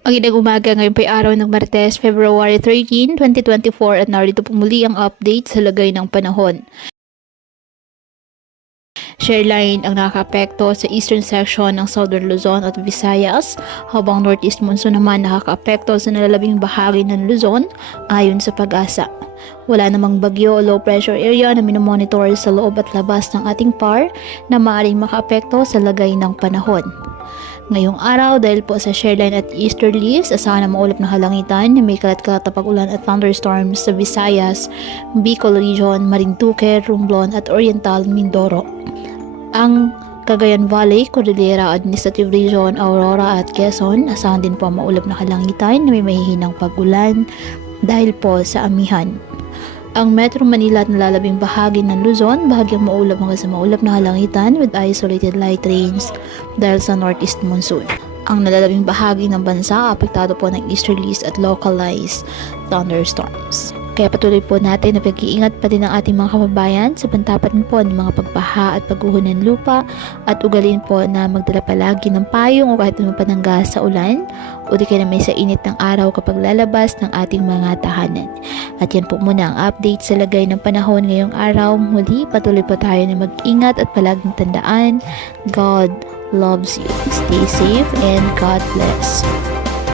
Magandang umaga, ngayon po ay araw ng Martes, February 13, 2024 at narito po muli ang update sa lagay ng panahon. Shareline ang nakakaapekto sa eastern section ng Southern Luzon at Visayas, habang northeast monsoon naman nakakaapekto sa nalalabing bahagi ng Luzon ayon sa Pag-asa. Wala namang bagyo o low pressure area na minomonitor sa loob at labas ng ating PAR na maaaring makaapekto sa lagay ng panahon. Ngayong araw, dahil po sa shareline at easterlies, asahan na maulap na halangitan na may kalat-kalat na pag-ulan at thunderstorms sa Visayas, Bicol Region, Marinduque, Romblon at Oriental Mindoro. Ang Cagayan Valley, Cordillera Administrative Region, Aurora at Quezon, asahan din po ang maulap na halangitan na may mahihinang pag-ulan dahil po sa amihan. Ang Metro Manila at nalalabing bahagi ng Luzon, bahagyang maulap hanggang sa maulap na halangitan with isolated light rains dahil sa northeast monsoon. Ang nalalabing bahagi ng bansa, apektado po ng easterlies at localized thunderstorms. Kaya patuloy po natin na pag-iingat pa din ang ating mga kababayan sa pantapan po ng mga pagbaha at pagguho ng lupa at ugalin po na magdala palagi ng payong o kahit anong panangga sa ulan o di kaya na may sa init ng araw kapag lalabas ng ating mga tahanan. At yan po muna ang update sa lagay ng panahon ngayong araw. Muli, patuloy po tayo na mag-ingat at palaging tandaan, God loves you. Stay safe and God bless.